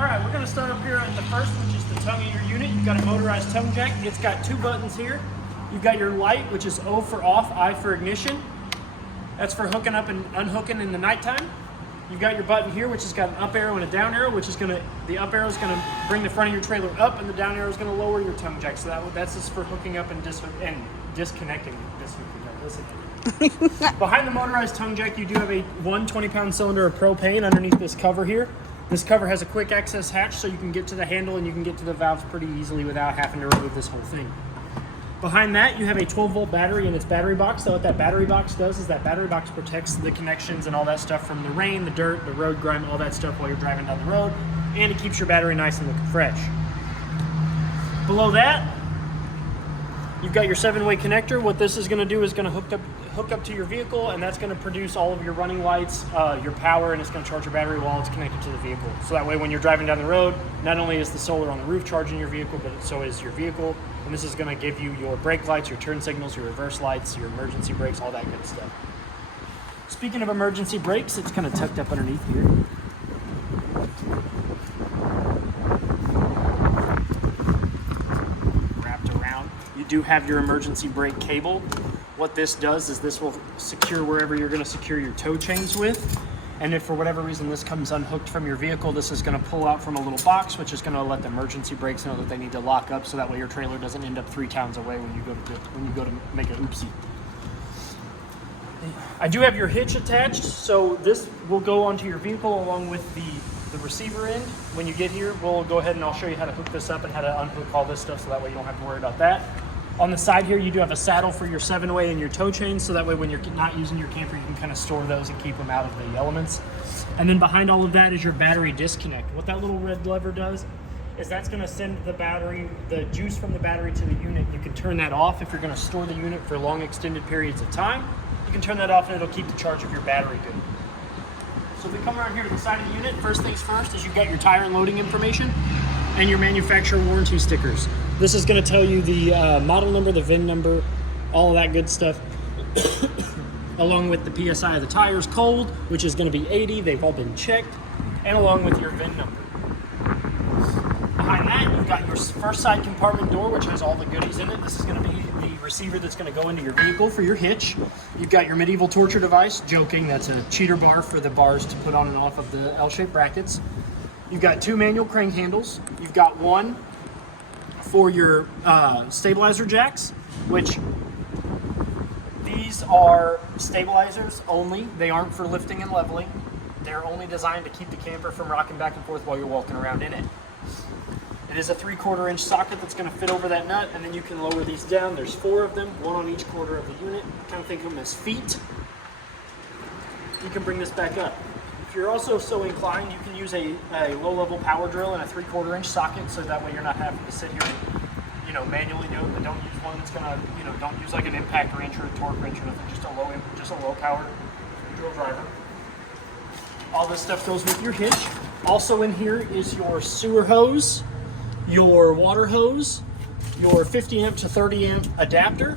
All right, we're gonna start up here on the first, which is the tongue of your unit. You've got a motorized tongue jack. It's got two buttons here. You've got your light, which is O for off, I for ignition. That's for hooking up and unhooking in the nighttime. You've got your button here, which has got an up arrow and a down arrow, which is the up arrow is gonna bring the front of your trailer up, and the down arrow is gonna lower your tongue jack. So that's just for hooking up and disconnecting. Behind the motorized tongue jack, you do have a 120-pound cylinder of propane underneath this cover here. This cover has a quick access hatch, so you can get to the handle and you can get to the valves pretty easily without having to remove this whole thing. Behind that, you have a 12-volt battery in its battery box. So what that battery box does is that battery box protects the connections and all that stuff from the rain, the dirt, the road grime, all that stuff while you're driving down the road, and it keeps your battery nice and looking fresh. Below that, you've got your 7-way connector. What this is going to do is going to hook up to your vehicle, and that's going to produce all of your running lights, your power, and it's going to charge your battery while it's connected to the vehicle. So that way when you're driving down the road, not only is the solar on the roof charging your vehicle, but so is your vehicle. And this is going to give you your brake lights, your turn signals, your reverse lights, your emergency brakes, all that good stuff. Speaking of emergency brakes, it's kind of tucked up underneath here. Wrapped around. You do have your emergency brake cable. What this does is this will secure wherever you're going to secure your tow chains with. And if for whatever reason this comes unhooked from your vehicle, this is going to pull out from a little box, which is going to let the emergency brakes know that they need to lock up, so that way your trailer doesn't end up 3 towns away when you go to make an oopsie. I do have your hitch attached, so this will go onto your vehicle along with the receiver end. When you get here, we'll go ahead and I'll show you how to hook this up and how to unhook all this stuff, so that way you don't have to worry about that. On the side here, you do have a saddle for your 7-way and your tow chains, so that way when you're not using your camper, you can kind of store those and keep them out of the elements. And then behind all of that is your battery disconnect. What that little red lever does is that's going to send the juice from the battery to the unit. You can turn that off if you're going to store the unit for long extended periods of time. You can turn that off and it'll keep the charge of your battery good. So if we come around here to the side of the unit, first things first is you've got your tire and loading information and your manufacturer warranty stickers. This is going to tell you the model number, the VIN number, all of that good stuff, along with the PSI of the tires cold, which is going to be 80. They've all been checked, and along with your VIN number. Behind that, you've got your first side compartment door, which has all the goodies in it. This is going to be the receiver that's going to go into your vehicle for your hitch. You've got your medieval torture device. Joking, that's a cheater bar for the bars to put on and off of the L-shaped brackets. You've got 2 manual crank handles. You've got one for your stabilizer jacks, which these are stabilizers only. They aren't for lifting and leveling. They're only designed to keep the camper from rocking back and forth while you're walking around in it. It is a 3/4 inch socket that's going to fit over that nut, and then you can lower these down. There's 4 of them, 1 on each quarter of the unit. Kind of think of them as feet. You can bring this back up. If you're also so inclined, you can use a low-level power drill in a 3/4 inch socket, so that way you're not having to sit here and manually do it. But don't use one that's gonna don't use like an impact wrench or a torque wrench or nothing. Just a low power drill driver. All this stuff goes with your hitch. Also in here is your sewer hose, your water hose, your 50 amp to 30 amp adapter,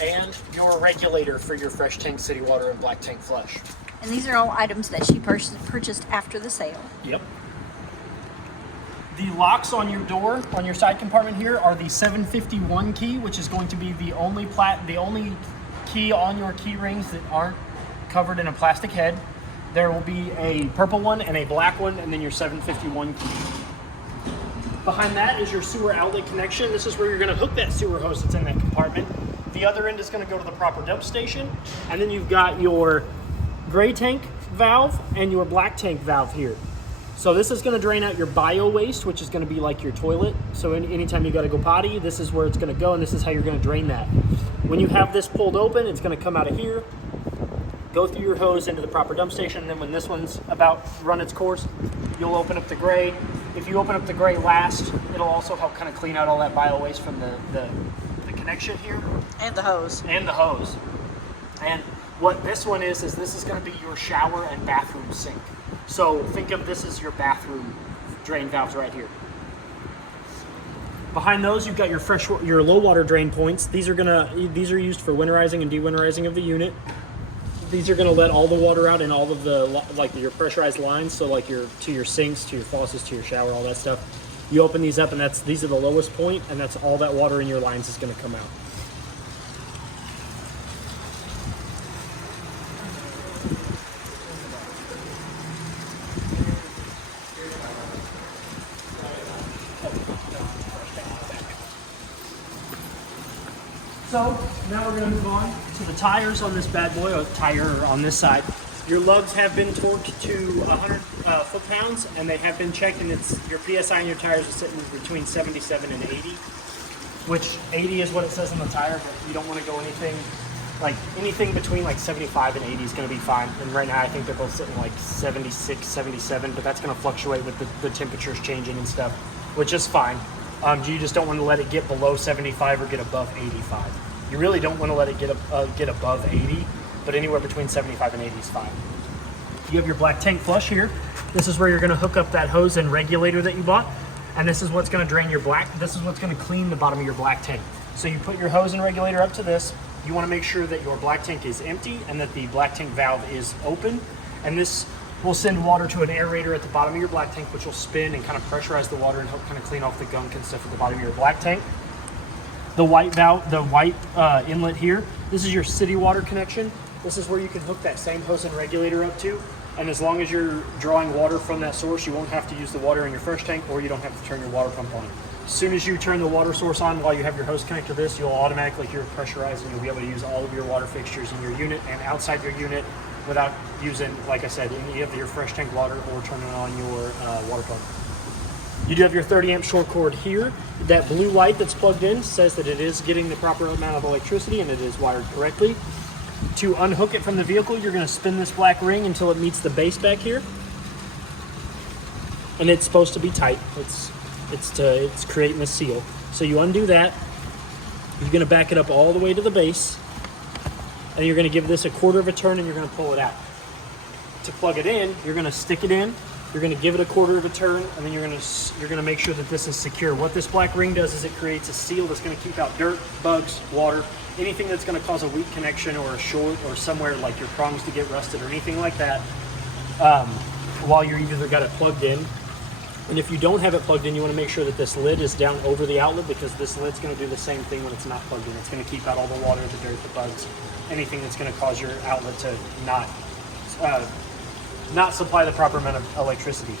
and your regulator for your fresh tank city water and black tank flush. And these are all items that she purchased after the sale. Yep. The locks on your door, on your side compartment here, are the 751 key, which is going to be the only key on your key rings that aren't covered in a plastic head. There will be a purple one and a black one, and then your 751 key. Behind that is your sewer outlet connection. This is where you're going to hook that sewer hose that's in that compartment. The other end is going to go to the proper dump station, and then you've got your gray tank valve and your black tank valve here. So this is going to drain out your bio waste, which is going to be like your toilet. So anytime you got to go potty, this is where it's going to go, and this is how you're going to drain that. When you have this pulled open, it's going to come out of here, go through your hose into the proper dump station, and then when this one's about run its course, you'll open up the gray. If you open up the gray last, it'll also help kind of clean out all that bio waste from the connection here. And the hose. And the hose. And what this one is this is going to be your shower and bathroom sink. So think of this as your bathroom drain valves right here. Behind those, you've got your low water drain points. These are used for winterizing and dewinterizing of the unit. these are going to let all the water out in all of the, like your pressurized lines. So like to your sinks, to your faucets, to your shower, all that stuff. You open these up and these are the lowest point, and that's all that water in your lines is going to come out. So now we're going to move on to the tires on this bad boy, or tire on this side. Your lugs have been torqued to 100 foot-pounds, and they have been checked, and your PSI in your tires is sitting between 77 and 80, which 80 is what it says on the tire, but you don't want to go anything between like 75 and 80 is going to be fine. And right now I think they're both sitting like 76, 77, but that's going to fluctuate with the temperatures changing and stuff, which is fine. You just don't want to let it get below 75 or get above 85. You really don't want to let it get above 80, but anywhere between 75 and 80 is fine. You have your black tank flush here. This is where you're going to hook up that hose and regulator that you bought, and this is what's going to drain your this is what's going to clean the bottom of your black tank. So you put your hose and regulator up to this. You want to make sure that your black tank is empty and that the black tank valve is open, and this will send water to an aerator at the bottom of your black tank, which will spin and kind of pressurize the water and help kind of clean off the gunk and stuff at the bottom of your black tank. The white valve, the white inlet here, this is your city water connection. This is where you can hook that same hose and regulator up to. And as long as you're drawing water from that source, you won't have to use the water in your fresh tank, or you don't have to turn your water pump on. As soon as you turn the water source on while you have your hose connected to this, you'll automatically hear it pressurize, and you'll be able to use all of your water fixtures in your unit and outside your unit without using, like I said, any of your fresh tank water or turning on your water pump. You do have your 30 amp short cord here. That blue light that's plugged in says that it is getting the proper amount of electricity and it is wired correctly. To unhook it from the vehicle, you're going to spin this black ring until it meets the base back here. And it's supposed to be tight. It's creating a seal. So you undo that. You're going to back it up all the way to the base. And you're going to give this a quarter of a turn and you're going to pull it out. To plug it in, you're going to stick it in. You're going to give it a quarter of a turn, and then you're going to make sure that this is secure. What this black ring does is it creates a seal that's going to keep out dirt, bugs, water, anything that's going to cause a weak connection or a short or somewhere like your prongs to get rusted or anything like that while you're either got it plugged in. And if you don't have it plugged in, you want to make sure that this lid is down over the outlet, because this lid's going to do the same thing when it's not plugged in. It's going to keep out all the water, the dirt, the bugs, anything that's going to cause your outlet to not supply the proper amount of electricity.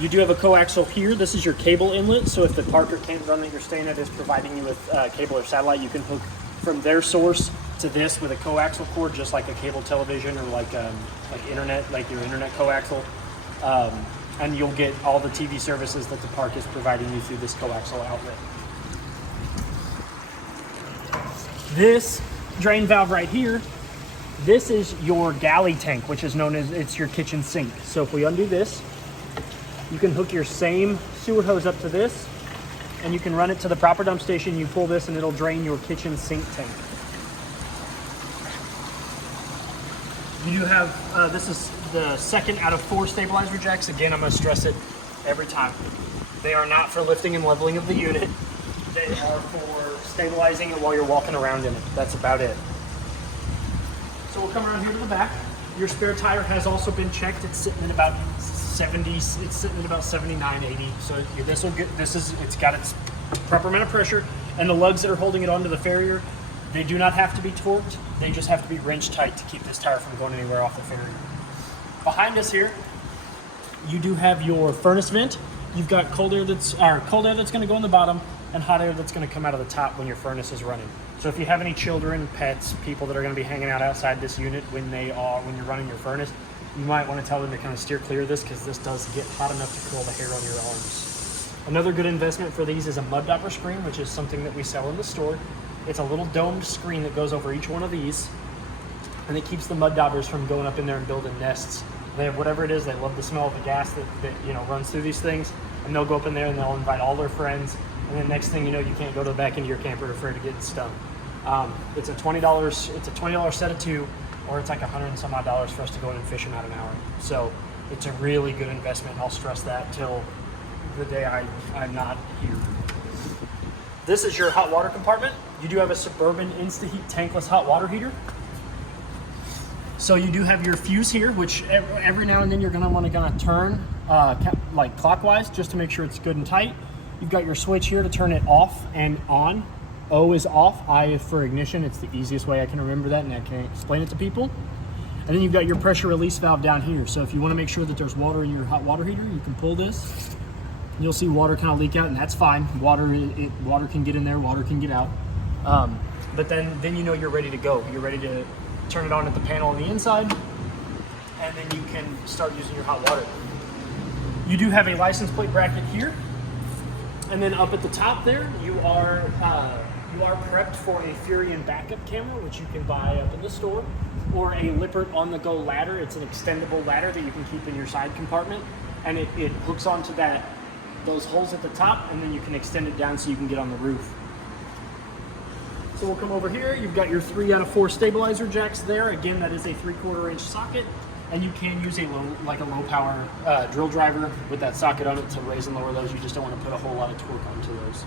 You do have a coaxial here. This is your cable inlet. So if the Parker campground that you're staying at is providing you with cable or satellite, you can hook from their source to this with a coaxial cord, just like a cable television or like internet, like your internet coaxial. And you'll get all the TV services that the park is providing you through this coaxial outlet. This drain valve right here, this is your galley tank, which is known as, it's your kitchen sink. So if we undo this, you can hook your same sewer hose up to this, and you can run it to the proper dump station. You pull this and it'll drain your kitchen sink tank. You do have, this is the second out of 4 stabilizer jacks. Again, I'm going to stress it every time. They are not for lifting and leveling of the unit. They are for stabilizing it while you're walking around in it. That's about it. So we'll come around here to the back. Your spare tire has also been checked. It's sitting at about 70. It's sitting at about 79, 80. So this will get. It's got its proper amount of pressure, and the lugs that are holding it onto the farrier, they do not have to be torqued. They just have to be wrenched tight to keep this tire from going anywhere off the farrier. Behind us here, you do have your furnace vent. You've got cold air that's going to go in the bottom, and hot air that's going to come out of the top when your furnace is running. So if you have any children, pets, people that are going to be hanging out outside this unit when you're running your furnace, you might want to tell them to kind of steer clear of this, because this does get hot enough to curl the hair on your arms. Another good investment for these is a mud dauber screen, which is something that we sell in the store. It's a little domed screen that goes over each one of these, and it keeps the mud daubers from going up in there and building nests. They have whatever it is, they love the smell of the gas that runs through these things, and they'll go up in there and they'll invite all their friends, and then next thing you know, you can't go to the back into your camper afraid of getting stung. It's a $20 set of 2, or it's like $100 and some odd for us to go in and fish them out an hour. So it's a really good investment, and I'll stress that till the day I'm not here. This is your hot water compartment. You do have a Suburban InstaHeat tankless hot water heater. So you do have your fuse here, which every now and then you're gonna wanna turn like clockwise just to make sure it's good and tight. You've got your switch here to turn it off and on. O is off, I is for ignition. It's the easiest way I can remember that and I can explain it to people. And then you've got your pressure release valve down here. So if you wanna make sure that there's water in your hot water heater, you can pull this. You'll see water kind of leak out, and that's fine. Water can get in there, water can get out. But then you know you're ready to go. You're ready to turn it on at the panel on the inside, and then you can start using your hot water. You do have a license plate bracket here, and then up at the top there, you are prepped for a Furion backup camera, which you can buy up in the store, or a Lippert on-the-go ladder. It's an extendable ladder that you can keep in your side compartment, and it hooks onto those holes at the top, and then you can extend it down so you can get on the roof. So we'll come over here. You've got your 3 out of 4 stabilizer jacks there. Again, that is a 3/4 inch socket, and you can use a low power drill driver with that socket on it to raise and lower those. You just don't want to put a whole lot of torque onto those.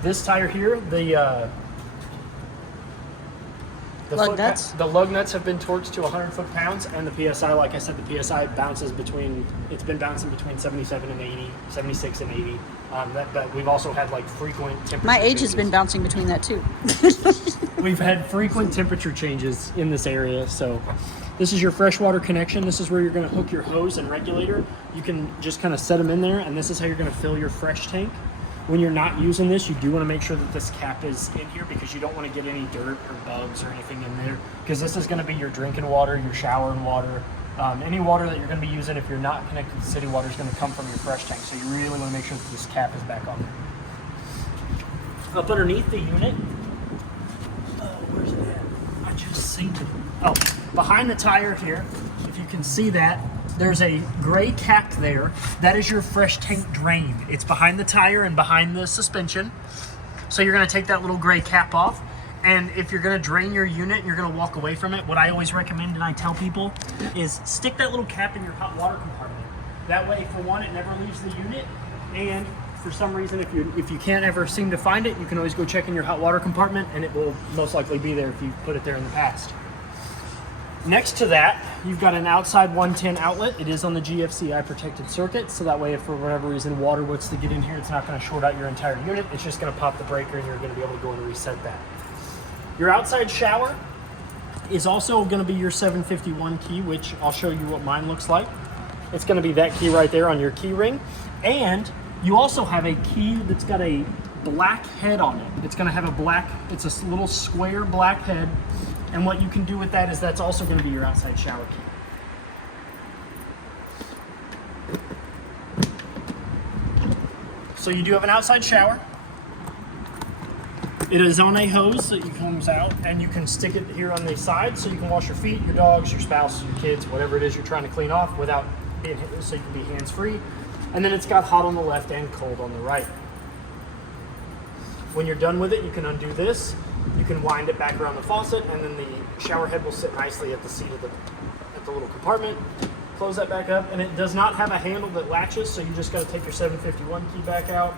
This tire here, the lug nuts? The lug nuts have been torqued to 100 foot-pounds, and the PSI, like I said, the PSI bounces it's been bouncing between 77 and 80, 76 and 80. But we've also had like frequent temperature My age changes. has been bouncing between that too. We've had frequent temperature changes in this area. So this is your freshwater connection. This is where you're gonna hook your hose and regulator. You can just kind of set them in there, and this is how you're gonna fill your fresh tank. When you're not using this, you do want to make sure that this cap is in here because you don't want to get any dirt or bugs or anything in there, because this is going to be your drinking water, your showering water. Any water that you're going to be using if you're not connected to city water is going to come from your fresh tank, so you really want to make sure that this cap is back on there. Up underneath the unit, where's it at? I just seen it. Oh, behind the tire here, if you can see that, there's a gray cap there. That is your fresh tank drain. It's behind the tire and behind the suspension. So you're gonna take that little gray cap off, and if you're gonna drain your unit and you're gonna walk away from it, what I always recommend and I tell people is stick that little cap in your hot water compartment. That way, for one, it never leaves the unit, and for some reason, if you can't ever seem to find it, you can always go check in your hot water compartment, and it will most likely be there if you put it there in the past. Next to that, you've got an outside 110 outlet. It is on the GFCI protected circuit, so that way if for whatever reason water was to get in here, it's not going to short out your entire unit. It's just going to pop the breaker, and you're going to be able to go and reset that. Your outside shower is also going to be your 751 key, which I'll show you what mine looks like. It's going to be that key right there on your key ring, and you also have a key that's got a black head on it. It's going to have it's a little square black head. And what you can do with that is that's also going to be your outside shower key. So you do have an outside shower. It is on a hose that comes out, and you can stick it here on the side so you can wash your feet, your dogs, your spouse, your kids, whatever it is you're trying to clean off without being hit, so you can be hands-free. And then it's got hot on the left and cold on the right. When you're done with it, you can undo this. You can wind it back around the faucet, and then the shower head will sit nicely at the seat of the little compartment. Close that back up, and it does not have a handle that latches, so you just got to take your 751 key back out,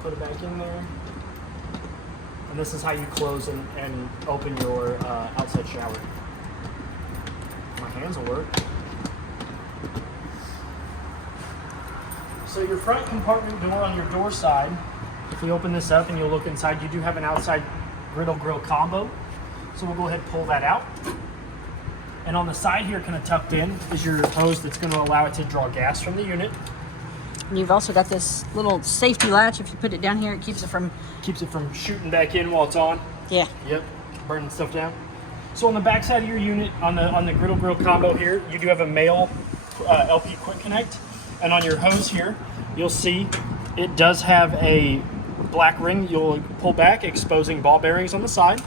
put it back in there, and this is how you close and open your outside shower. My hands will work. So your front compartment door on your door side, if we open this up and you'll look inside, you do have an outside griddle grill combo. So we'll go ahead and pull that out. And on the side here, kind of tucked in, is your hose that's going to allow it to draw gas from the unit. And you've also got this little safety latch. If you put it down here, it keeps it from Shooting back in while it's on. Yeah. Yep, burning stuff down. So on the back side of your unit, on the griddle grill combo here, you do have a male LP quick connect. And on your hose here, you'll see it does have a black ring. You'll pull back, exposing ball bearings on the side.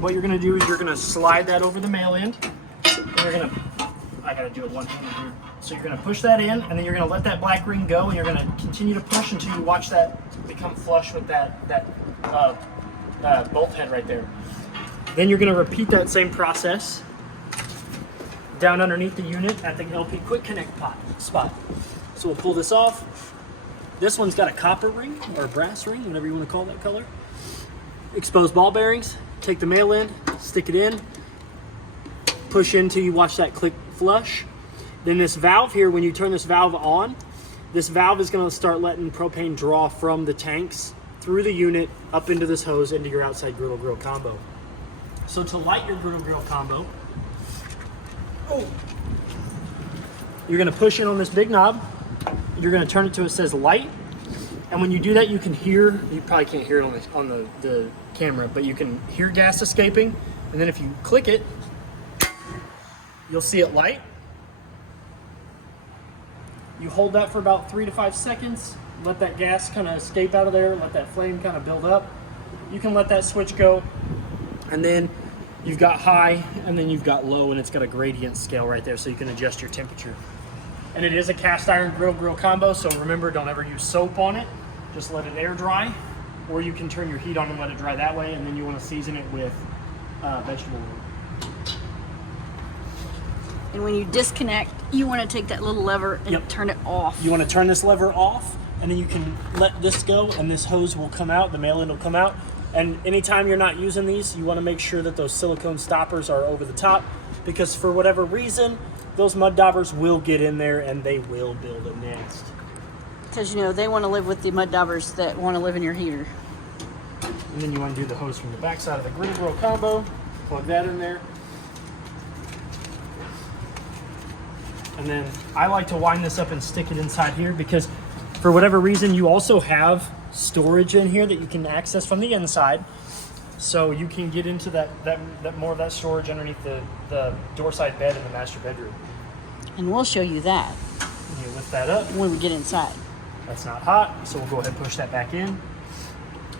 What you're gonna do is you're gonna slide that over the male end. And you're gonna, I gotta do it one-handed here. So you're gonna push that in, and then you're gonna let that black ring go, and you're gonna continue to push until you watch that become flush with that bolt head right there. Then you're gonna repeat that same process down underneath the unit at the LP quick connect spot. So we'll pull this off. This one's got a copper ring or a brass ring, whatever you want to call that color. Exposed ball bearings. Take the male end, stick it in, push in till you watch that click flush. Then this valve here, when you turn this valve on, this valve is going to start letting propane draw from the tanks through the unit up into this hose into your outside griddle grill combo. So to light your griddle grill combo, you're going to push in on this big knob. You're going to turn it till it says light. And when you do that, you can hear, you probably can't hear it on the camera, but you can hear gas escaping. And then if you click it, you'll see it light. You hold that for about 3 to 5 seconds, let that gas kind of escape out of there, let that flame kind of build up. You can let that switch go, and then you've got high, and then you've got low, and it's got a gradient scale right there so you can adjust your temperature. And it is a cast iron grill combo, so remember, don't ever use soap on it. Just let it air dry, or you can turn your heat on and let it dry that way, and then you want to season it with vegetable oil. And when you disconnect, you want to take that little lever and turn it off. You want to turn this lever off, and then you can let this go, and this hose will come out, the male end will come out. And anytime you're not using these, you want to make sure that those silicone stoppers are over the top, because for whatever reason, those mud daubers will get in there and they will build a nest. Because, you know, they want to live with the mud daubers that want to live in your heater. And then you want to do the hose from the back side of the griddle grill combo, plug that in there. And then I like to wind this up and stick it inside here because for whatever reason, you also have storage in here that you can access from the inside. So you can get into that more of that storage underneath the door side bed in the master bedroom. And we'll show you that. You lift that up. When we get inside. That's not hot, so we'll go ahead and push that back in.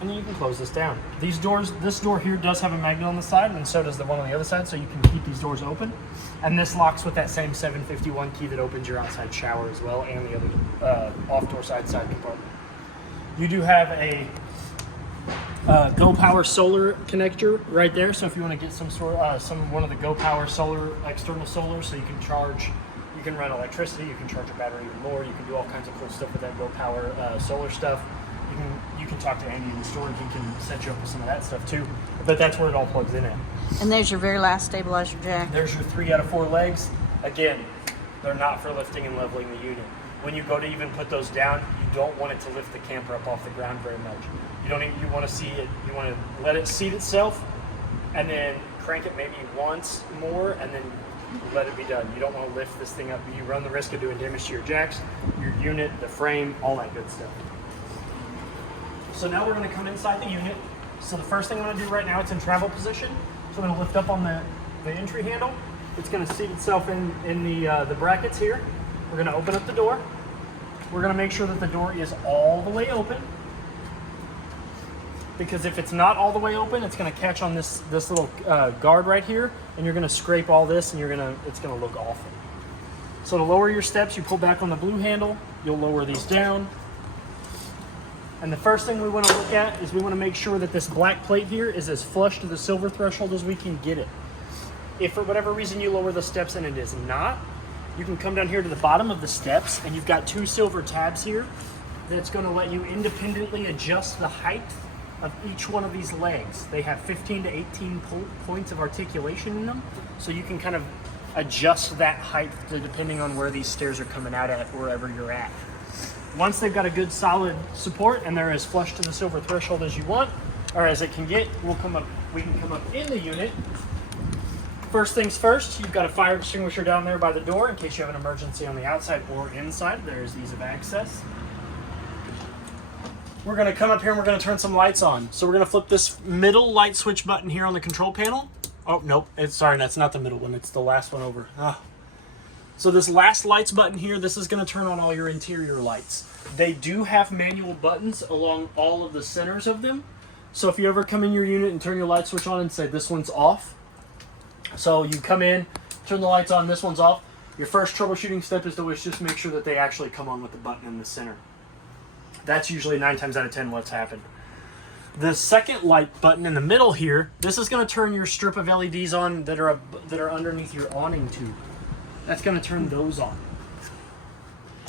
And then you can close this down. These doors, this door here does have a magnet on the side, and so does the one on the other side, so you can keep these doors open. And this locks with that same 751 key that opens your outside shower as well, and the other off-door side compartment. You do have a Go Power solar connector right there, so if you want to get one of the Go Power solar, external solar, so you can charge, you can run electricity, you can charge your battery even more, you can do all kinds of cool stuff with that Go Power solar stuff. You can talk to Andy in the store and he can set you up with some of that stuff too. But that's where it all plugs in at. And there's your very last stabilizer jack. There's your 3 out of 4 legs. Again, they're not for lifting and leveling the unit. When you go to even put those down, you don't want it to lift the camper up off the ground very much. You want to see it, you want to let it seat itself and then crank it maybe once more and then let it be done. You don't want to lift this thing up. You run the risk of doing damage to your jacks, your unit, the frame, all that good stuff. So now we're going to come inside the unit. So the first thing I'm going to do right now, it's in travel position. So I'm going to lift up on the entry handle. It's going to seat itself in the brackets here. We're going to open up the door. We're going to make sure that the door is all the way open. Because if it's not all the way open, it's going to catch on this little guard right here, and you're going to scrape all this, and it's going to look awful. So to lower your steps, you pull back on the blue handle. You'll lower these down. And the first thing we want to look at is we want to make sure that this black plate here is as flush to the silver threshold as we can get it. If for whatever reason you lower the steps and it is not, you can come down here to the bottom of the steps and you've got 2 silver tabs here that's going to let you independently adjust the height of each one of these legs. They have 15 to 18 points of articulation in them, so you can kind of adjust that height depending on where these stairs are coming out at, wherever you're at. Once they've got a good solid support and they're as flush to the silver threshold as you want, or as it can get, we can come up in the unit. First things first, you've got a fire extinguisher down there by the door in case you have an emergency on the outside or inside. There's ease of access. We're going to come up here and we're going to turn some lights on. So we're going to flip this middle light switch button here on the control panel. Oh, nope. Sorry, that's not the middle one. It's the last one over. So this last lights button here, this is going to turn on all your interior lights. They do have manual buttons along all of the centers of them. So if you ever come in your unit and turn your light switch on and say this one's off. So you come in, turn the lights on, this one's off. Your first troubleshooting step is to always just make sure that they actually come on with the button in the center. That's usually 9 times out of 10 what's happened. The second light button in the middle here, this is going to turn your strip of LEDs on that are underneath your awning tube. That's going to turn those on.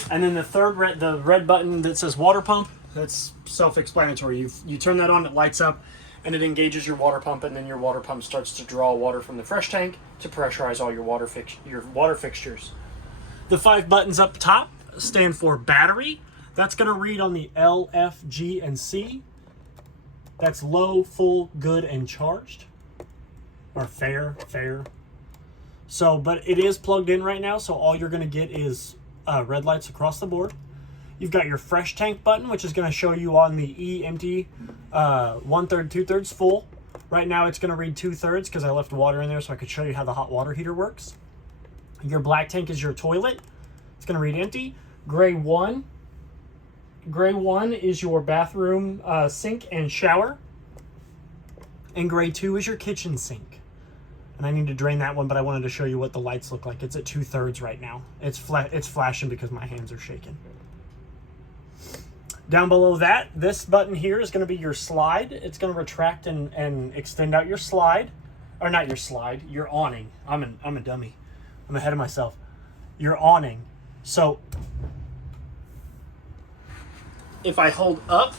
And then the third red button that says water pump, that's self-explanatory. You turn that on, it lights up. and it engages your water pump, and then your water pump starts to draw water from the fresh tank to pressurize all your water fixtures. The 5 buttons up top stand for battery. That's going to read on the L, F, G, and C. That's low, full, good, and charged. Or fair. So, but it is plugged in right now, so all you're going to get is red lights across the board. You've got your fresh tank button, which is going to show you on the E empty, 1/3, 2/3 full. Right now it's going to read 2/3 because I left water in there so I could show you how the hot water heater works. Your black tank is your toilet. It's going to read empty. Gray 1 is your bathroom sink and shower. And gray 2 is your kitchen sink. And I need to drain that one, but I wanted to show you what the lights look like. It's at 2/3 right now. It's flashing because my hands are shaking. Down below that, this button here is going to be your slide. It's going to retract and extend out your slide. Or not your slide, your awning. I'm a dummy. I'm ahead of myself. Your awning. So, if I hold up,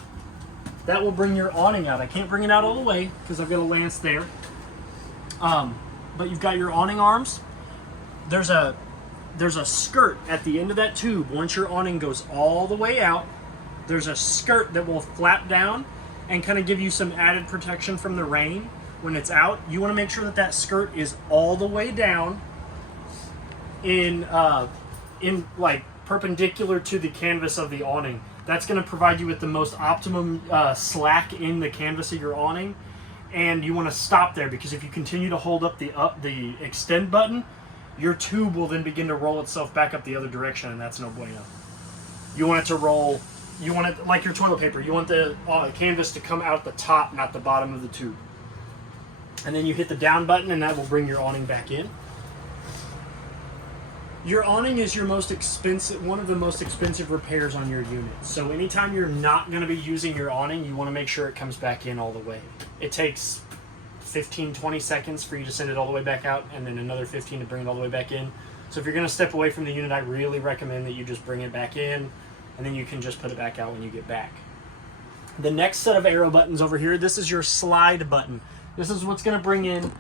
that will bring your awning out. I can't bring it out all the way because I've got a lance there. But you've got your awning arms. There's a skirt at the end of that tube. Once your awning goes all the way out, there's a skirt that will flap down and kind of give you some added protection from the rain when it's out. You want to make sure that that skirt is all the way down in like perpendicular to the canvas of the awning. That's going to provide you with the most optimum slack in the canvas of your awning. And you want to stop there because if you continue to hold up the extend button, your tube will then begin to roll itself back up the other direction, and that's no bueno. You want it to roll. You want it like your toilet paper. You want the canvas to come out the top, not the bottom of the tube. And then you hit the down button, and that will bring your awning back in. Your awning is your most expensive, one of the most expensive repairs on your unit. So anytime you're not going to be using your awning, you want to make sure it comes back in all the way. It takes 15-20 seconds for you to send it all the way back out, and then another 15 to bring it all the way back in. So if you're going to step away from the unit, I really recommend that you just bring it back in, and then you can just put it back out when you get back. The next set of arrow buttons over here, this is your slide button. This is what's going to bring in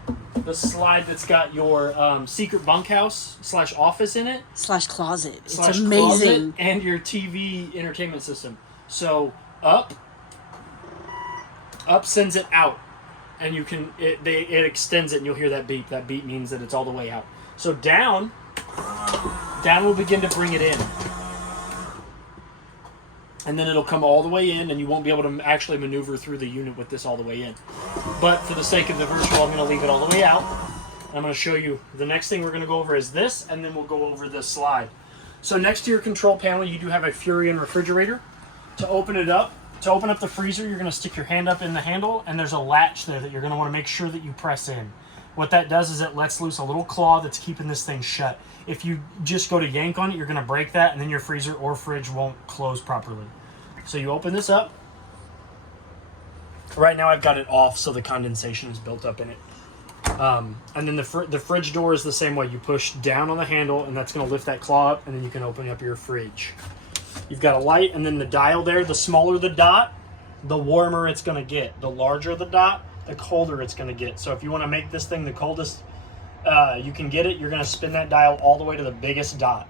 the slide that's got your secret bunkhouse / office in it. / closet. It's / amazing. Closet and your TV entertainment system. So up sends it out. And you can, it extends it and you'll hear that beep. That beep means that it's all the way out. So down will begin to bring it in. And then it'll come all the way in, and you won't be able to actually maneuver through the unit with this all the way in. But for the sake of the virtual, I'm going to leave it all the way out. And I'm going to show you, the next thing we're going to go over is this, and then we'll go over this slide. So next to your control panel, you do have a Furrion refrigerator. To open it up, to open up the freezer, you're going to stick your hand up in the handle, and there's a latch there that you're going to want to make sure that you press in. What that does is it lets loose a little claw that's keeping this thing shut. If you just go to yank on it, you're going to break that, and then your freezer or fridge won't close properly. So you open this up. Right now I've got it off so the condensation is built up in it. And then the fridge door is the same way. You push down on the handle, and that's going to lift that claw up, and then you can open up your fridge. You've got a light, and then the dial there. The smaller the dot, the warmer it's going to get. The larger the dot, the colder it's going to get. So if you want to make this thing the coldest you can get it, you're going to spin that dial all the way to the biggest dot.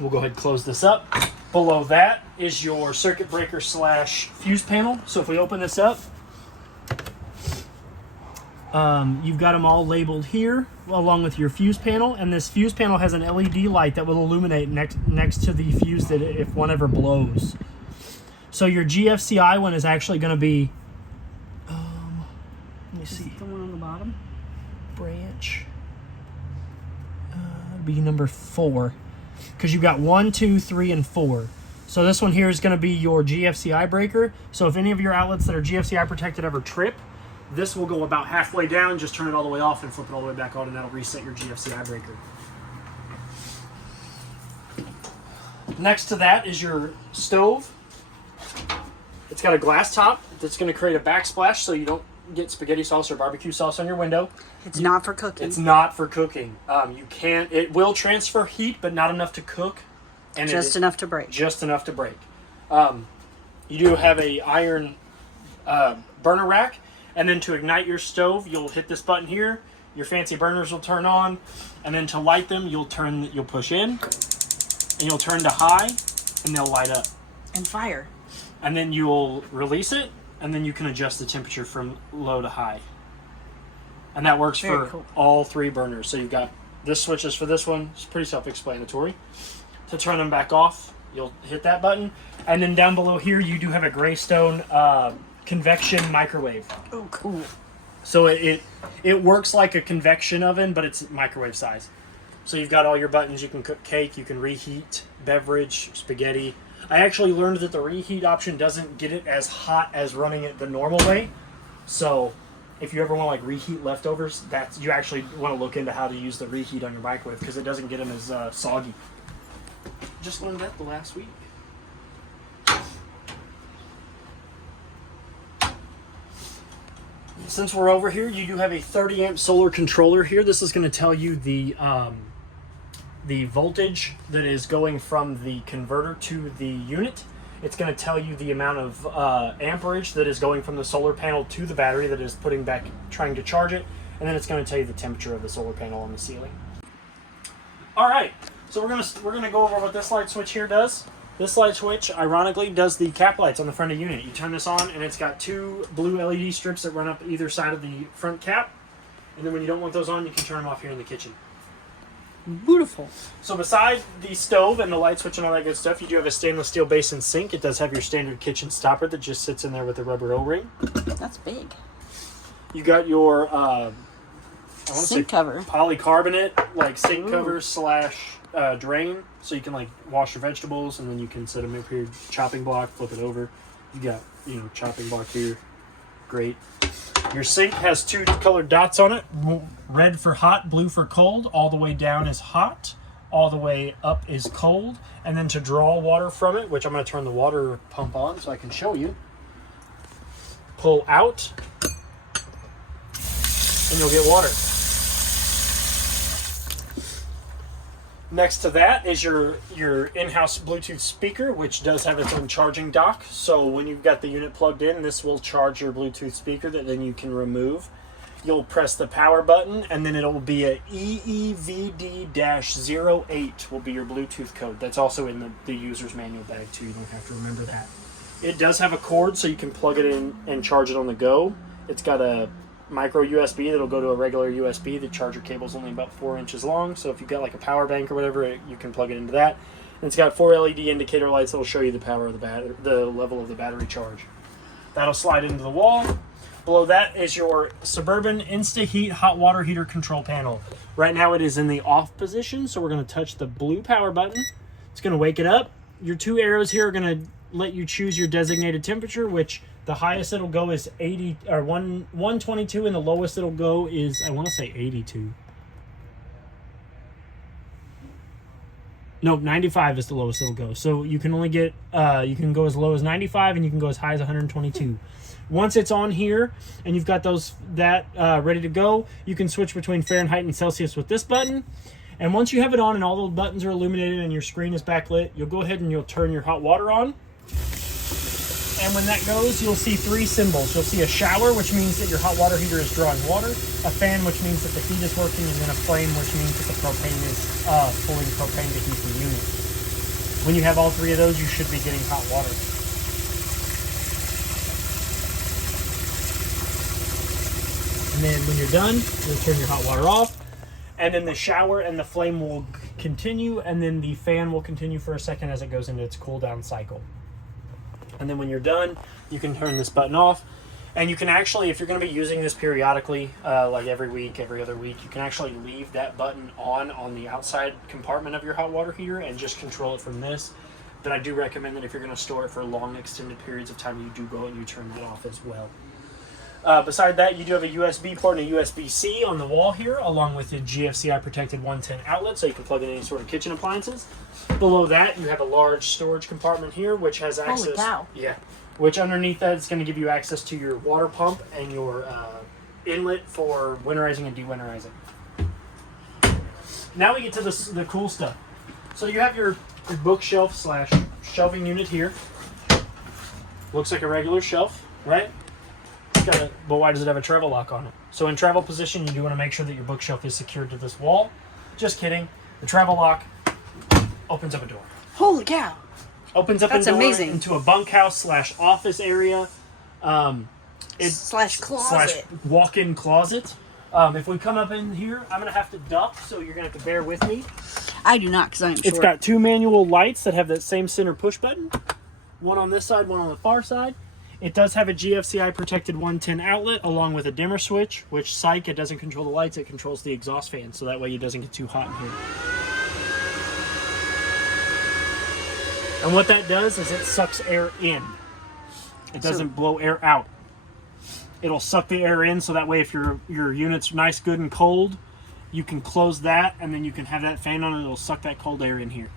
We'll go ahead and close this up. Below that is your circuit breaker / fuse panel. So if we open this up, you've got them all labeled here along with your fuse panel, and this fuse panel has an LED light that will illuminate next to the fuse that if one ever blows. So your GFCI one is actually going to be let me see, the one on the bottom, branch be number 4. Because you've got 1, 2, 3, and 4. So this one here is going to be your GFCI breaker. So if any of your outlets that are GFCI protected ever trip, this will go about halfway down, just turn it all the way off and flip it all the way back on, and that'll reset your GFCI breaker. Next to that is your stove. It's got a glass top that's going to create a backsplash so you don't get spaghetti sauce or barbecue sauce on your window. It's not for cooking. It's not for cooking. You can't. It will transfer heat, but not enough to cook. And just enough to break. Just enough to break. You do have a iron burner rack. And then to ignite your stove, you'll hit this button here. Your fancy burners will turn on, and then to light them, you'll push in, and you'll turn to high, and they'll light up. And fire. And then you'll release it, and then you can adjust the temperature from low to high. And that works for all 3 burners. So you've got this switches for this one. It's pretty self-explanatory. To turn them back off, you'll hit that button, and then down below here, you do have a Greystone convection microwave. Oh, cool. So it works like a convection oven, but it's microwave size. So you've got all your buttons. You can cook cake. You can reheat beverage, spaghetti. I actually learned that the reheat option doesn't get it as hot as running it the normal way. So if you ever want to like reheat leftovers, you actually want to look into how to use the reheat on your microwave because it doesn't get them as soggy. Just learned that the last week. Since we're over here, you do have a 30 amp solar controller here. This is going to tell you the voltage that is going from the converter to the unit. It's going to tell you the amount of amperage that is going from the solar panel to the battery that is trying to charge it. And then it's going to tell you the temperature of the solar panel on the ceiling. All right, so we're gonna go over what this light switch here does. This light switch, ironically, does the cap lights on the front of the unit. You turn this on, and it's got 2 blue LED strips that run up either side of the front cap. And then when you don't want those on, you can turn them off here in the kitchen. Beautiful. So beside the stove and the light switch and all that good stuff, you do have a stainless steel basin sink. It does have your standard kitchen stopper that just sits in there with a rubber O-ring. That's big. You got your sink cover. Polycarbonate, like sink cover / drain, so you can like wash your vegetables, and then you can set them up here, chopping block, flip it over. You got, chopping block here. Great. Your sink has 2 colored dots on it. Red for hot, blue for cold. All the way down is hot. All the way up is cold. And then to draw water from it, which I'm going to turn the water pump on so I can show you. Pull out, and you'll get water. Next to that is your in-house Bluetooth speaker, which does have its own charging dock. So when you've got the unit plugged in, this will charge your Bluetooth speaker that then you can remove. You'll press the power button, and then it'll be a EEVD-08 will be your Bluetooth code. That's also in the user's manual bag too. You don't have to remember that. It does have a cord, so you can plug it in and charge it on the go. It's got a micro USB that'll go to a regular USB. The charger cable's only about 4 inches long, so if you've got like a power bank or whatever, you can plug it into that. And it's got 4 LED indicator lights that'll show you the power of the battery, the level of the battery charge. That'll slide into the wall. Below that is your Suburban InstaHeat hot water heater control panel. Right now it is in the off position, so we're going to touch the blue power button. It's going to wake it up. Your 2 arrows here are going to let you choose your designated temperature, which the highest it'll go is 122, and the lowest it'll go is, I want to say 82. No, 95 is the lowest it'll go. So you can only get, you can go as low as 95, and you can go as high as 122. Once it's on here, and you've got ready to go, you can switch between Fahrenheit and Celsius with this button. And once you have it on and all the buttons are illuminated and your screen is backlit, you'll go ahead and you'll turn your hot water on. And when that goes, you'll see 3 symbols. You'll see a shower, which means that your hot water heater is drawing water, a fan, which means that the heat is working, and then a flame, which means that the propane is pulling propane to heat the unit. When you have all 3 of those, you should be getting hot water. And then when you're done, you'll turn your hot water off, and then the shower and the flame will continue, and then the fan will continue for a second as it goes into its cool down cycle. And then when you're done, you can turn this button off. And you can actually, if you're going to be using this periodically, like every week, every other week, you can actually leave that button on the outside compartment of your hot water heater and just control it from this. But I do recommend that if you're going to store it for long extended periods of time, you do go and you turn that off as well. Beside that, you do have a USB port and a USB-C on the wall here, along with a GFCI protected 110 outlet, so you can plug in any sort of kitchen appliances. Below that, you have a large storage compartment here, which has access. Holy cow. Yeah. Which underneath that is going to give you access to your water pump and your inlet for winterizing and dewinterizing. Now we get to the cool stuff. So you have your bookshelf / shelving unit here. Looks like a regular shelf, right? but why does it have a travel lock on it? So in travel position, you do want to make sure that your bookshelf is secured to this wall. Just kidding. The travel lock opens up a door. Holy cow. Opens up That's a door amazing. into a bunkhouse / office area. Slash closet. / walk-in closet. If we come up in here, I'm going to have to duck, so you're going to have to bear with me. I do not, because I am short. It's got 2 manual lights that have that same center push button. One on this side, one on the far side. It does have a GFCI protected 110 outlet along with a dimmer switch, which psych, it doesn't control the lights, it controls the exhaust fan, so that way it doesn't get too hot in here. And what that does is it sucks air in. It doesn't blow air out. It'll suck the air in, so that way if your unit's nice, good, and cold, you can close that, and then you can have that fan on, and it'll suck that cold air in here.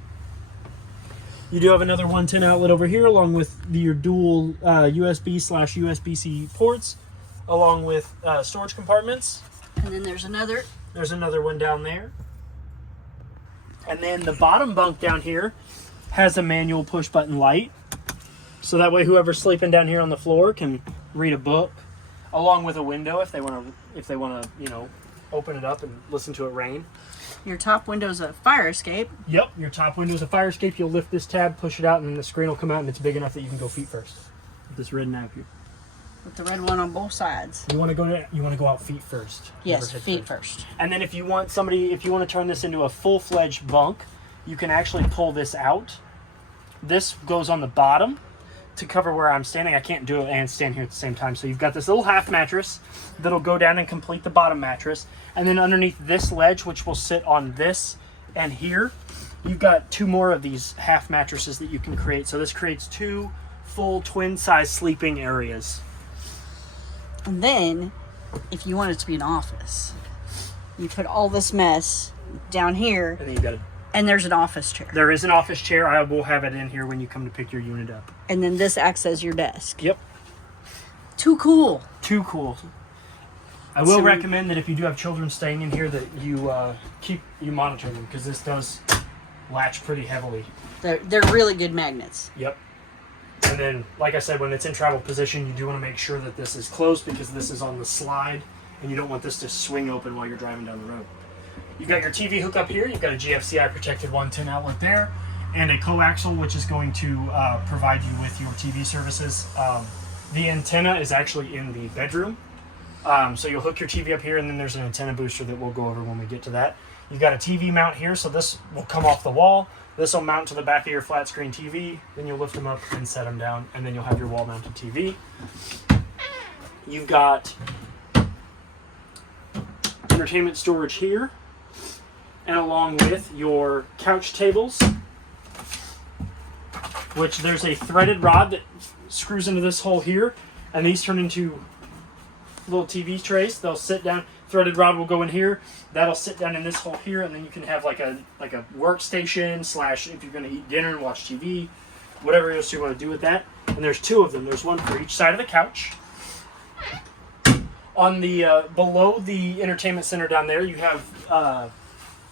You do have another 110 outlet over here, along with your dual USB/USB-C ports, along with storage compartments. And then there's another. There's another one down there. And then the bottom bunk down here has a manual push-button light, so that way whoever's sleeping down here on the floor can read a book, along with a window if they want to, you know, open it up and listen to it rain. Your top window's a fire escape. Yep, your top window's a fire escape. You'll lift this tab, push it out, and then the screen will come out, and it's big enough that you can go feet first. With this red nav here. With the red one on both sides. You want to go out feet first. Yes, feet first. And then if you want to turn this into a full-fledged bunk, you can actually pull this out. This goes on the bottom to cover where I'm standing. I can't do it and stand here at the same time. So you've got this little half mattress that'll go down and complete the bottom mattress. And then underneath this ledge, which will sit on this and here, you've got 2 more of these half mattresses that you can create. So this creates 2 full twin-size sleeping areas. And then, if you want it to be an office, you put all this mess down here, And then you've got and there's an office chair. there is an office chair. I will have it in here when you come to pick your unit up. And then this acts as your desk. Yep. Too cool. Too cool. I will recommend that if you do have children staying in here that you monitor them, because this does latch pretty heavily. They're really good magnets. Yep. And then, like I said, when it's in travel position, you do want to make sure that this is closed, because this is on the slide, and you don't want this to swing open while you're driving down the road. You've got your TV hook up here. You've got a GFCI protected 110 outlet there, and a coaxial, which is going to provide you with your TV services. The antenna is actually in the bedroom. So you'll hook your TV up here, and then there's an antenna booster that we'll go over when we get to that. You've got a TV mount here, so this will come off the wall. This will mount to the back of your flat screen TV. Then you'll lift them up and set them down, and then you'll have your wall mounted TV. You've got entertainment storage here, and along with your couch tables, which there's a threaded rod that screws into this hole here, and these turn into little TV trays. They'll sit down. Threaded rod will go in here. That'll sit down in this hole here, and then you can have like a workstation / if you're going to eat dinner and watch TV, whatever else you want to do with that. And there's 2 of them. There's one for each side of the couch. On the below the entertainment center down there, you have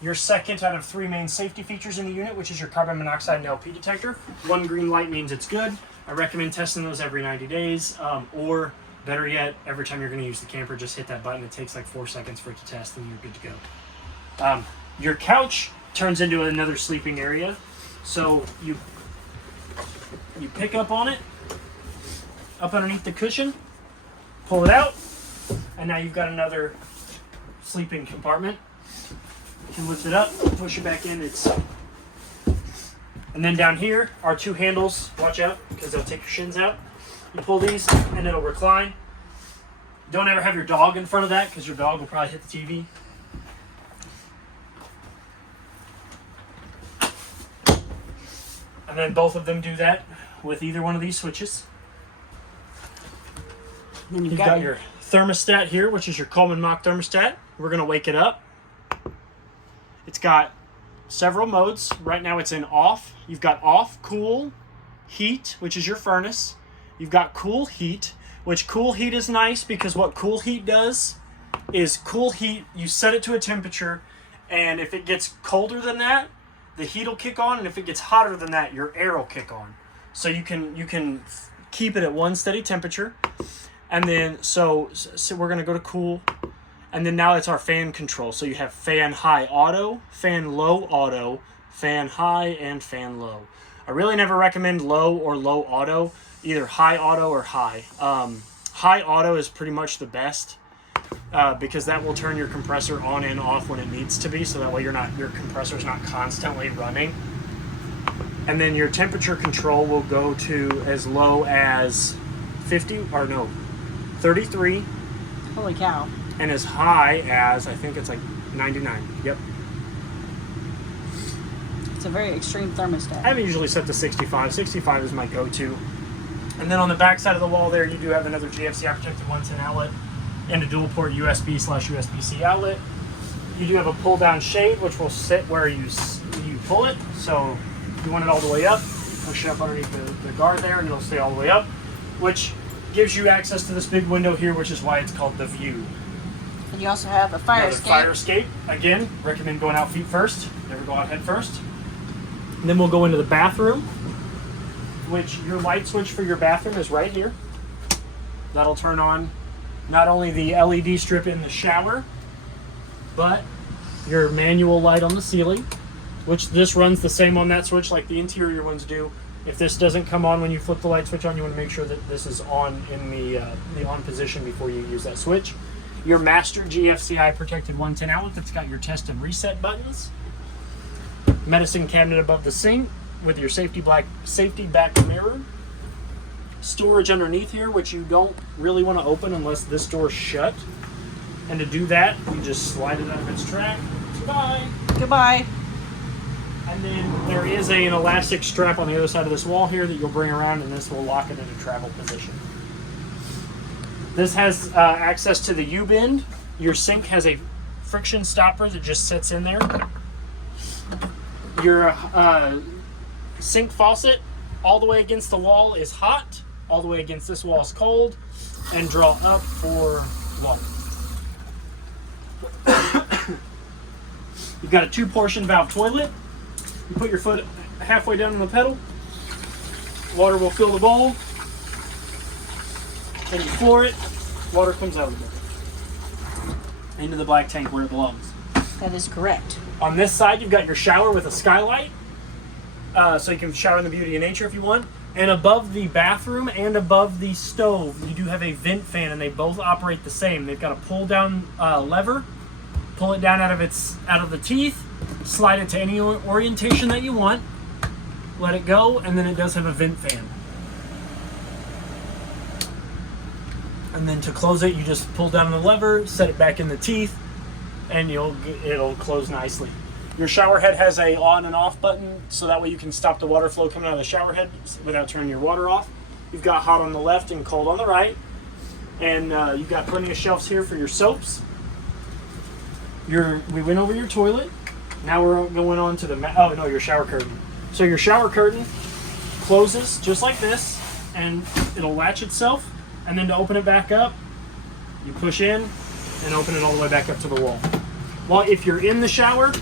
your second out of 3 main safety features in the unit, which is your carbon monoxide and LP detector. 1 green light means it's good. I recommend testing those every 90 days, or better yet, every time you're going to use the camper, just hit that button. It takes like 4 seconds for it to test, and you're good to go. Your couch turns into another sleeping area. So you pick up on it, up underneath the cushion, pull it out, and now you've got another sleeping compartment. You can lift it up, push it back in. And then down here are 2 handles. Watch out, because they'll take your shins out. You pull these, and it'll recline. Don't ever have your dog in front of that, because your dog will probably hit the TV. And then both of them do that with either one of these switches. Then You've got your thermostat here, which is your Coleman Mach thermostat. We're going to wake it up. It's got several modes. Right now it's in off. You've got off, cool, heat, which is your furnace. You've got cool heat, which cool heat is nice because what cool heat does is cool heat, you set it to a temperature, and if it gets colder than that, the heat will kick on, and if it gets hotter than that, your air will kick on. So you can keep it at one steady temperature. And then, so we're going to go to cool. And then now it's our fan control. So you have fan high auto, fan low auto, fan high, and fan low. I really never recommend low or low auto, either high auto or high. High auto is pretty much the best because that will turn your compressor on and off when it needs to be. So that way your compressor is not constantly running. And then your temperature control will go to as low as 33. Holy cow. And as high as, I think it's like 99. Yep. It's a very extreme thermostat. I have it usually set to 65. 65 is my go-to. And then on the back side of the wall there, you do have another GFCI protected 110 outlet and a dual port USB/USB-C outlet. You do have a pull-down shade, which will sit where you pull it. So if you want it all the way up, you push it up underneath the guard there, and it'll stay all the way up, which gives you access to this big window here, which is why it's called the View. And you also have a fire escape. Fire escape. Again, recommend going out feet first. Never go out head first. And then we'll go into the bathroom, which your light switch for your bathroom is right here. That'll turn on not only the LED strip in the shower, but your manual light on the ceiling, which this runs the same on that switch like the interior ones do. If this doesn't come on when you flip the light switch on, you want to make sure that this is on in the on position before you use that switch. Your master GFCI protected 110 outlet that's got your test and reset buttons. Medicine cabinet above the sink with your safety back mirror. Storage underneath here, which you don't really want to open unless this door's shut. And to do that, you just slide it out of its track. Goodbye. Goodbye. And then there is an elastic strap on the other side of this wall here that you'll bring around, and this will lock it into travel position. This has access to the U-bend. Your sink has a friction stopper that just sits in there. Your sink faucet all the way against the wall is hot, all the way against this wall is cold, and draw up for water. You've got a 2-portion valve toilet. You put your foot halfway down on the pedal, water will fill the bowl, and you floor it, water comes out of the bowl into the black tank where it belongs. That is correct. On this side, you've got your shower with a skylight, so you can shower in the beauty of nature if you want. And above the bathroom and above the stove, you do have a vent fan, and they both operate the same. They've got a pull-down lever, pull it down out of the teeth, slide it to any orientation that you want, let it go, and then it does have a vent fan. And then to close it, you just pull down the lever, set it back in the teeth, and it'll close nicely. Your shower head has a on and off button, so that way you can stop the water flow coming out of the shower head without turning your water off. You've got hot on the left and cold on the right, and you've got plenty of shelves here for your soaps. We went over your toilet. Now we're going on to your shower curtain. So your shower curtain closes just like this, and it'll latch itself. And then to open it back up, you push in and open it all the way back up to the wall. Well, if you're in the shower,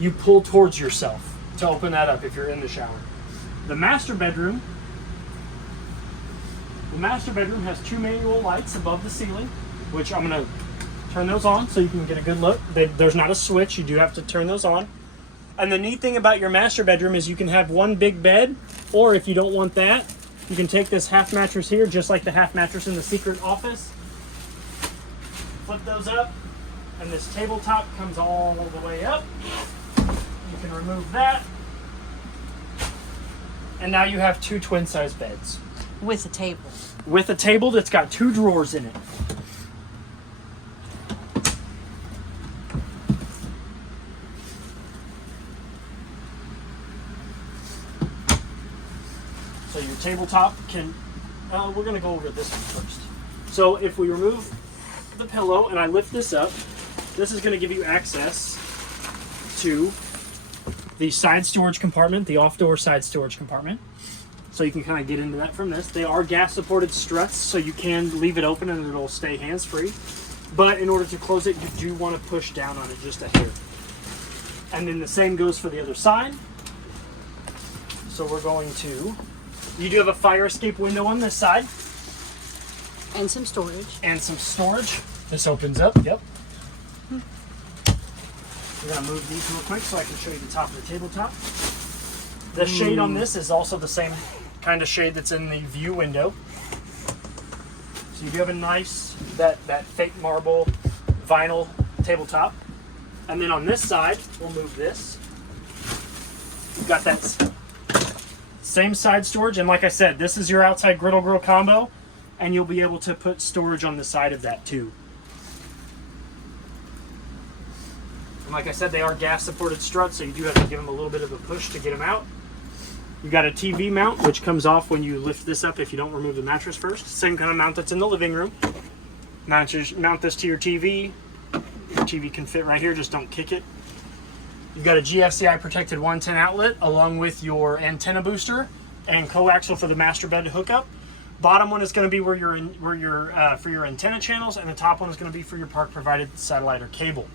you pull towards yourself to open that up if you're in the shower. The master bedroom has 2 manual lights above the ceiling, which I'm going to turn those on so you can get a good look. There's not a switch. You do have to turn those on. And the neat thing about your master bedroom is you can have one big bed, or if you don't want that, you can take this half mattress here, just like the half mattress in the secret office. Flip those up, and this tabletop comes all the way up. You can remove that. And now you have 2 twin-size beds. With a table. With a table that's got 2 drawers in it. So your tabletop can, we're going to go over this one first. So if we remove the pillow and I lift this up, this is going to give you access to the side storage compartment, the off-door side storage compartment. So you can kind of get into that from this. They are gas-supported struts, so you can leave it open and it'll stay hands-free. But in order to close it, you do want to push down on it just a hair. And then the same goes for the other side. So we're going to... You do have a fire escape window on this side. And some storage. And some storage. This opens up, yep. We're gonna move these real quick so I can show you the top of the tabletop. The shade on this is also the same kind of shade that's in the view window. So you do have a nice, that fake marble vinyl tabletop. And then on this side, we'll move this. You've got that same side storage. And like I said, this is your outside griddle grill combo. And you'll be able to put storage on the side of that too. And like I said, they are gas supported struts, so you do have to give them a little bit of a push to get them out. You've got a TV mount, which comes off when you lift this up if you don't remove the mattress first. Same kind of mount that's in the living room. Mount this to your TV. Your TV can fit right here, just don't kick it. You've got a GFCI protected 110 outlet along with your antenna booster and coaxial for the master bed hookup. Bottom one is going to be for your antenna channels, and the top one is going to be for your park provided satellite or cable.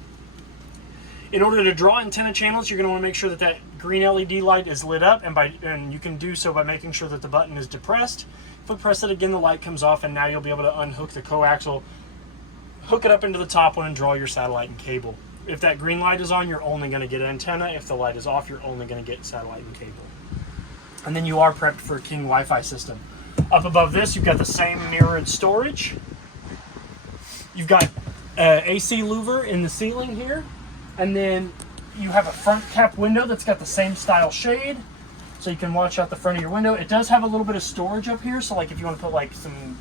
In order to draw antenna channels, you're going to want to make sure that that green LED light is lit up, and you can do so by making sure that the button is depressed. If we press it again, the light comes off, and now you'll be able to unhook the coaxial, hook it up into the top one, and draw your satellite and cable. If that green light is on, you're only going to get antenna. If the light is off, you're only going to get satellite and cable. And then you are prepped for a King Wi-Fi system. Up above this, you've got the same mirrored storage. You've got AC louver in the ceiling here. And then you have a front cap window that's got the same style shade, so you can watch out the front of your window. It does have a little bit of storage up here, so like if you want to put like some,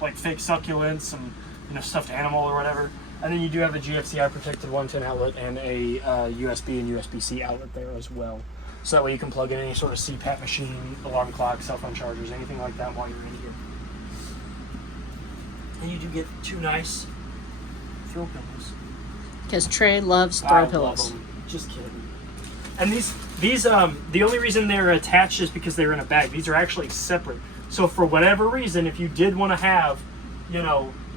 like fake succulents, some, stuffed animal or whatever. And then you do have a GFCI protected 110 outlet and a USB and USB-C outlet there as well. So that way you can plug in any sort of CPAP machine, alarm clock, cell phone chargers, anything like that while you're in here. And you do get two nice throw pillows. Because Trey loves throw pillows. Just kidding. And these the only reason they're attached is because they're in a bag. These are actually separate. So for whatever reason, if you did want to have,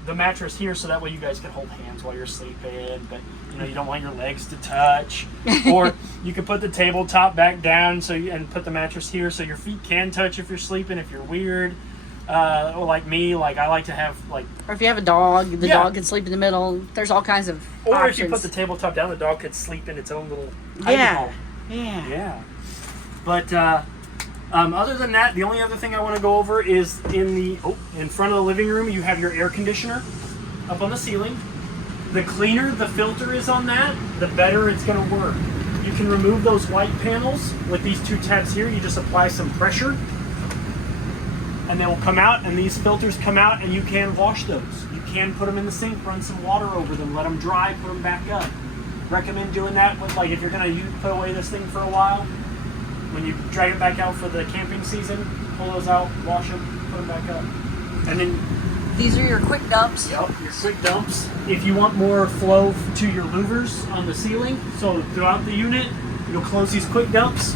the mattress here, so that way you guys can hold hands while you're sleeping, but you don't want your legs to touch. Or you could put the tabletop back down and put the mattress here so your feet can touch if you're sleeping, if you're weird. Or like me, I like to have or if you have a dog, the dog can sleep in the middle. There's all kinds of options. If you put the tabletop down, the dog could sleep in its own little Yeah. But other than that, the only other thing I want to go over is in front of the living room, you have your air conditioner up on the ceiling. The cleaner the filter is on that, the better it's going to work. You can remove those white panels with these two tabs here. You just apply some pressure, and they will come out, and these filters come out, and you can wash those. You can put them in the sink, run some water over them, let them dry, put them back up. Recommend doing that with, if you're going to put away this thing for a while. When you drag it back out for the camping season, pull those out, wash them, put them back up. And then these are your quick dumps. Yep, your quick dumps. If you want more flow to your louvers on the ceiling, so throughout the unit, you'll close these quick dumps.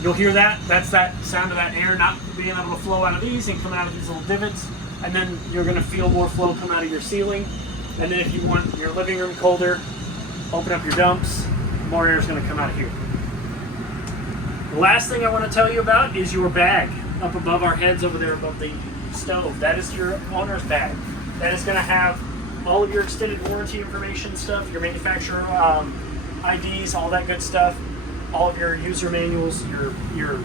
You'll hear that. That's that sound of that air not being able to flow out of these and coming out of these little divots. And then you're going to feel more flow come out of your ceiling. And then if you want your living room colder, open up your dumps. More air is going to come out of here. The last thing I want to tell you about is your bag up above our heads over there above the stove. That is your owner's bag. That is going to have all of your extended warranty information stuff, your manufacturer IDs, all that good stuff, all of your user manuals, your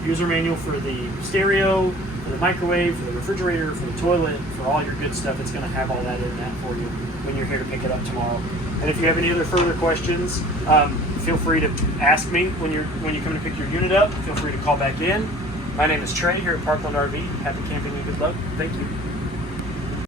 user manual for the stereo, for the microwave, for the refrigerator, for the toilet, for all your good stuff. It's going to have all that in that for you when you're here to pick it up tomorrow. And if you have any other further questions, feel free to ask me when you come to pick your unit up. Feel free to call back in. My name is Trey here at Parkland RV. Happy camping and good luck. Thank you.